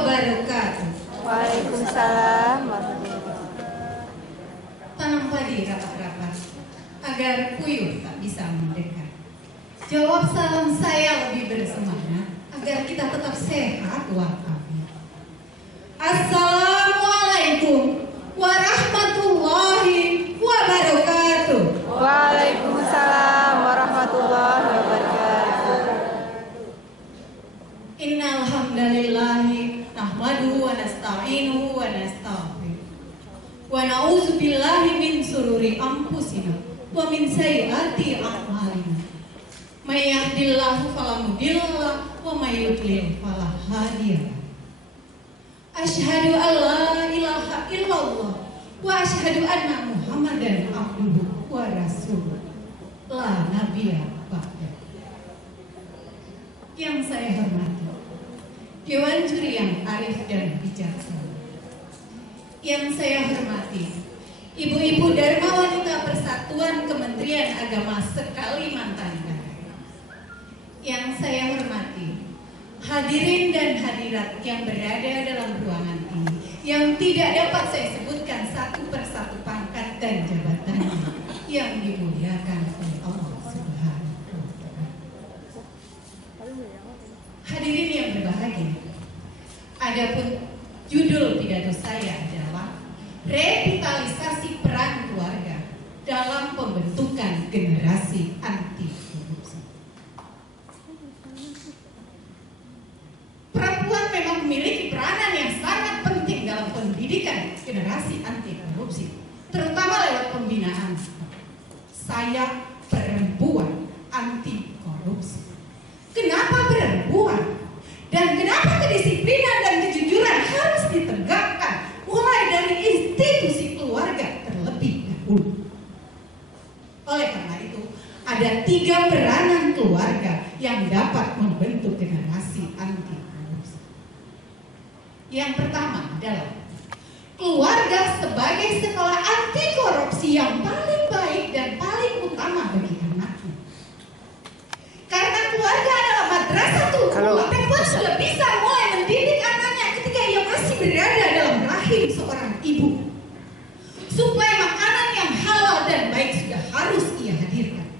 wabarakatuh. Waalaikumsalam warahmatullahi wabarakatuh. Tanam padi rapat-rapat agar puyuh tak bisa mendekat. Jawab salam saya lebih bersemangat agar kita tetap sehat walafiat. Assalamualaikum warahmatullahi wabarakatuh. Waalaikumsalam warahmatullahi wabarakatuh. Innal hamdalillahi nahmaduhu wa nasta'inuhu wa nastaghfiruh. Wa na'udzu billahi min sururi anfusina wa min sayyiati a'malina. May yahdihillahu fala mudilla wa may yudlil fala hadiya. Asyhadu an la ilaha illallah wa asyhadu anna Muhammadan abduhu wa rasuluh. La nabiyya ba'da. Yang saya hormati Dewan Juri yang arif dan bijaksana. Yang saya hormati Ibu-ibu Dharma Wanita Persatuan Kementerian Agama se-Kalimantan Barat. Yang saya hormati hadirin dan hadirat yang berada dalam ruangan ini, yang tidak dapat saya sebutkan satu persatu pangkat dan jabatannya, yang dimuliakan oleh Allah Subhanahu wa Ta'ala. Hadirin yang berbahagia, adapun judul pidato saya adalah revitalisasi peran keluarga dalam pembentukan generasi anti korupsi. Perempuan memang memiliki peranan yang sangat penting dalam pendidikan generasi anti korupsi, terutama lewat pembinaan. Saya perempuan anti korupsi. Kenapa perempuan? Dan kenapa kedisiplinan dan kejujuran harus ditegakkan mulai dari institusi keluarga terlebih dahulu? Oleh karena itu, ada 3 peranan keluarga yang dapat membentuk generasi anti korupsi. Yang pertama adalah keluarga sebagai sekolah anti korupsi yang paling baik dan paling utama bagi anaknya. Karena keluarga adalah madrasatul ulama. Perempuan sudah bisa mulai mendidik anaknya ketika ia masih berada dalam rahim seorang ibu, supaya makanan yang halal dan baik sudah harus ia hadirkan.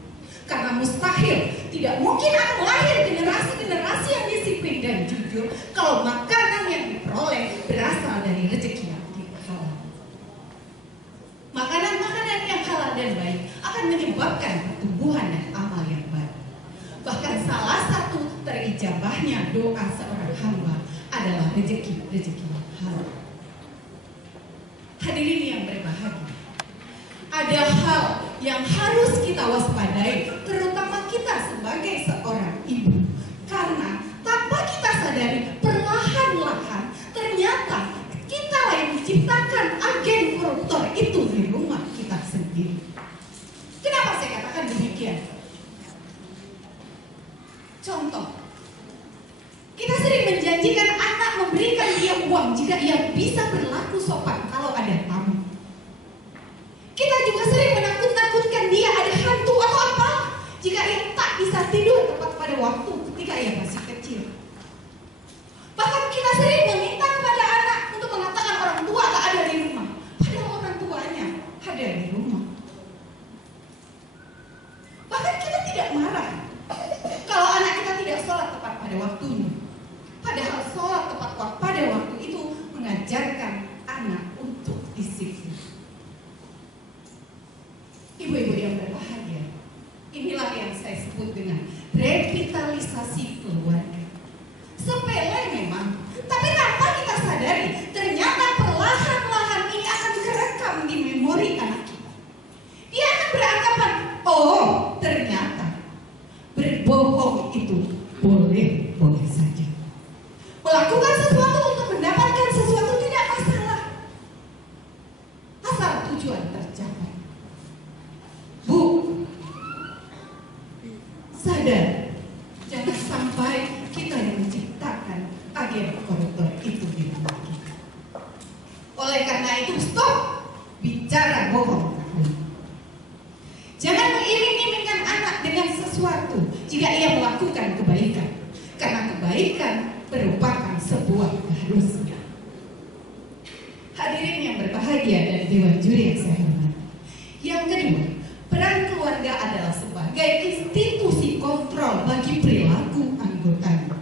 Karena mustahil, tidak mungkin akan lahir generasi-generasi yang disiplin dan jujur kalau makanan yang diperoleh berasal dari rezeki yang tidak halal. Makanan-makanan yang halal dan baik akan menyebabkan pertumbuhan dan amal yang baik. Bahkan salah satu terijabahnya doa seorang hamba adalah rezeki yang halal. Hadirin yang berbahagia, ada hal yang harus kita waspadai, terutama kita sebagai seorang ibu. Karena tanpa kita sadari, perlahan-lahan ternyata kita yang menciptakan agen koruptor itu di rumah kita sendiri. Kenapa saya katakan demikian? Contoh, kita sering menjanjikan anak memberikan dia uang jika ia bisa berlaku sopan kalau ada tamu. Kita juga sering menakut-nakutkan dia ada hantu atau apa jika ia tak bisa tidur tepat pada waktu ketika ia masih kecil. Bahkan kita sering meminta kepada anak untuk mengatakan orang tua tak ada di rumah, padahal orang tuanya ada di rumah. Bahkan kita tidak marah kalau anak kita tidak sholat tepat pada waktunya. Padahal sholat tepat pada waktu itu mengajarkan anak untuk disiplin. Ibu-ibu yang berbahagia, inilah yang saya sebut dengan revitalisasi keluarga. Sepele memang, tapi tanpa kita sadari, ternyata perlahan-lahan ini akan kerekam di memori anak kita. Dia akan beranggapan, oh ternyata berbohong itu boleh saja. Melakukan sesuatu untuk mendapatkan sesuatu tidak masalah, asal tujuan tercapai. Bu, sadar, jangan sampai kita yang menciptakan agen koruptor itu di rumah kita. Oleh karena itu, stop bicara bohong. Jangan mengiming-imingkan anak dengan sesuatu jika ia melakukan kebaikan, karena kebaikan merupakan sebuah kehendak. seharusnya. Hadirin yang berbahagia dan dewan juri yang saya hormati. Yang kedua, peran keluarga adalah sebagai institusi kontrol bagi perilaku anggotanya.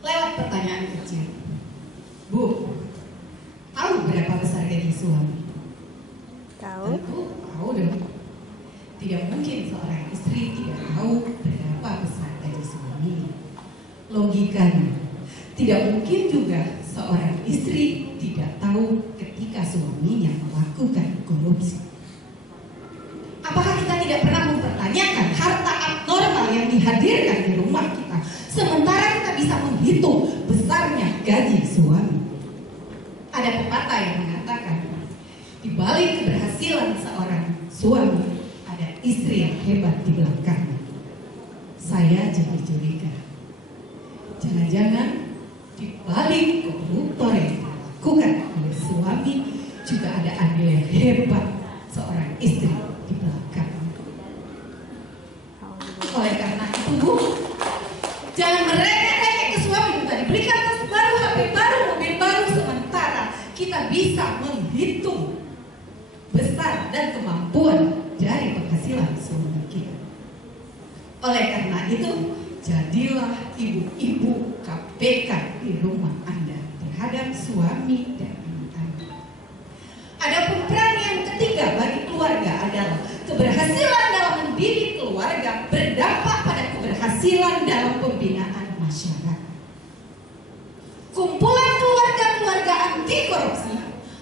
Lewat pertanyaan kecil, Bu, tahu berapa besar gaji suami? Tahu? Tentu tahu dong. Tidak mungkin seorang istri tidak tahu berapa besar gaji suami. Logikanya, tidak mungkin juga seorang istri tidak tahu ketika suaminya melakukan korupsi. Apakah kita tidak pernah mempertanyakan harta abnormal yang dihadirkan di rumah kita, sementara kita bisa menghitung besarnya gaji suami? Ada pepatah yang mengatakan, di balik keberhasilan seorang suami, ada istri yang hebat di belakangnya. Saya jadi curiga, jangan-jangan di balik koruptor yang dilakukan oleh suami juga ada andil yang hebat seorang istri di belakang. Oleh karena itu, Bu, jangan merengek-rengek ke suami. Minta diberikan tas baru, HP baru, mobil baru, sementara kita bisa menghitung besar dan kemampuan dari penghasilan suami kita. Oleh karena itu, jadilah ibu-ibu KPK di rumah Anda terhadap suami dan anak Anda. Adapun peran yang ketiga bagi keluarga adalah keberhasilan dalam mendidik keluarga berdampak pada keberhasilan dalam pembinaan masyarakat. Kumpulan keluarga-keluarga anti korupsi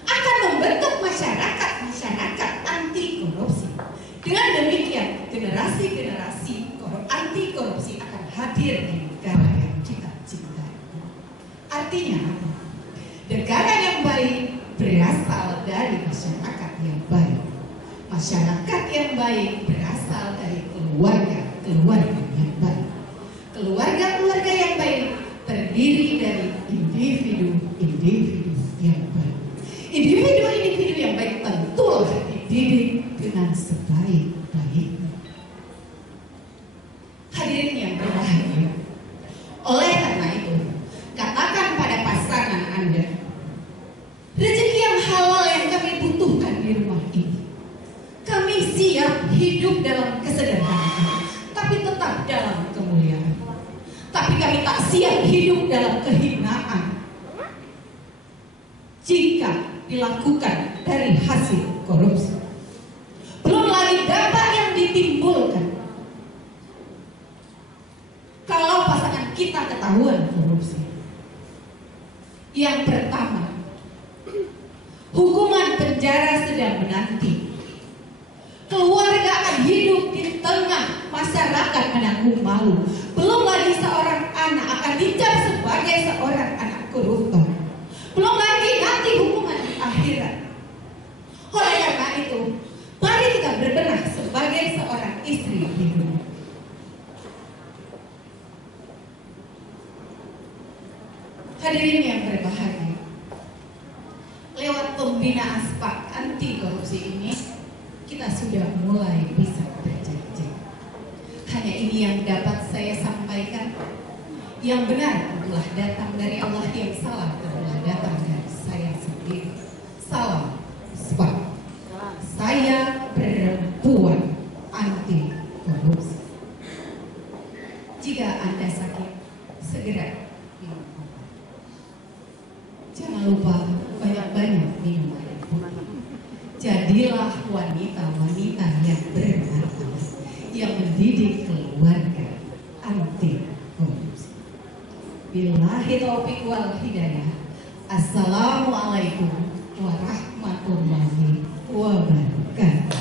akan membentuk masyarakat anti korupsi. Dengan demikian, generasi-generasi anti korupsi akan hadir di negara yang kita cintai. Artinya, negara yang baik berasal dari masyarakat yang baik. Masyarakat yang baik berasal dari keluarga yang baik. Keluarga yang baik terdiri dari individu-individu yang baik. Individu-individu yang baik tentulah dididik dengan sebaik-baiknya. Hadirin yang berbahagia, oleh karena itu, katakan pada pasangan Anda, rezeki yang halal yang kami butuhkan di rumah ini, kami siap hidup dalam kesederhanaan, tapi tetap dalam kemuliaan. Tapi kami tak siap hidup dalam kehinaan jika dilakukan dari hasil korupsi. Belum lagi dampak yang ditimbulkan kalau pasangan kita ketahuan korupsi. Yang pertama, hukuman penjara sedang menanti. Keluarga akan hidup di tengah masyarakat menanggung malu. Belum lagi seorang anak akan dicap sebagai seorang anak koruptor. Belum lagi nanti hukuman di akhirat. Oleh karena itu, mari kita berbenah sebagai seorang istri di rumah. Hadirin yang berbahagia, lewat pembinaan SPAK anti korupsi ini, kita sudah mulai bisa berjanji. Hanya ini yang dapat saya sampaikan. Yang benar telah datang dari Allah, yang salah telah datang dari saya sendiri. Salam SPAK. Saya perempuan anti korupsi. Jika Anda sakit, segera minum obat. Jangan lupa banyak-banyak minum air. Jadilah wanita-wanita yang bermartabat, yang mendidik keluarga anti korupsi. Billahi taufiq wal hidayah. Assalamualaikum warahmatullahi wabarakatuh.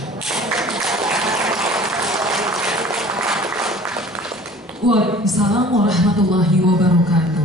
Waalaikumsalam warahmatullahi wabarakatuh.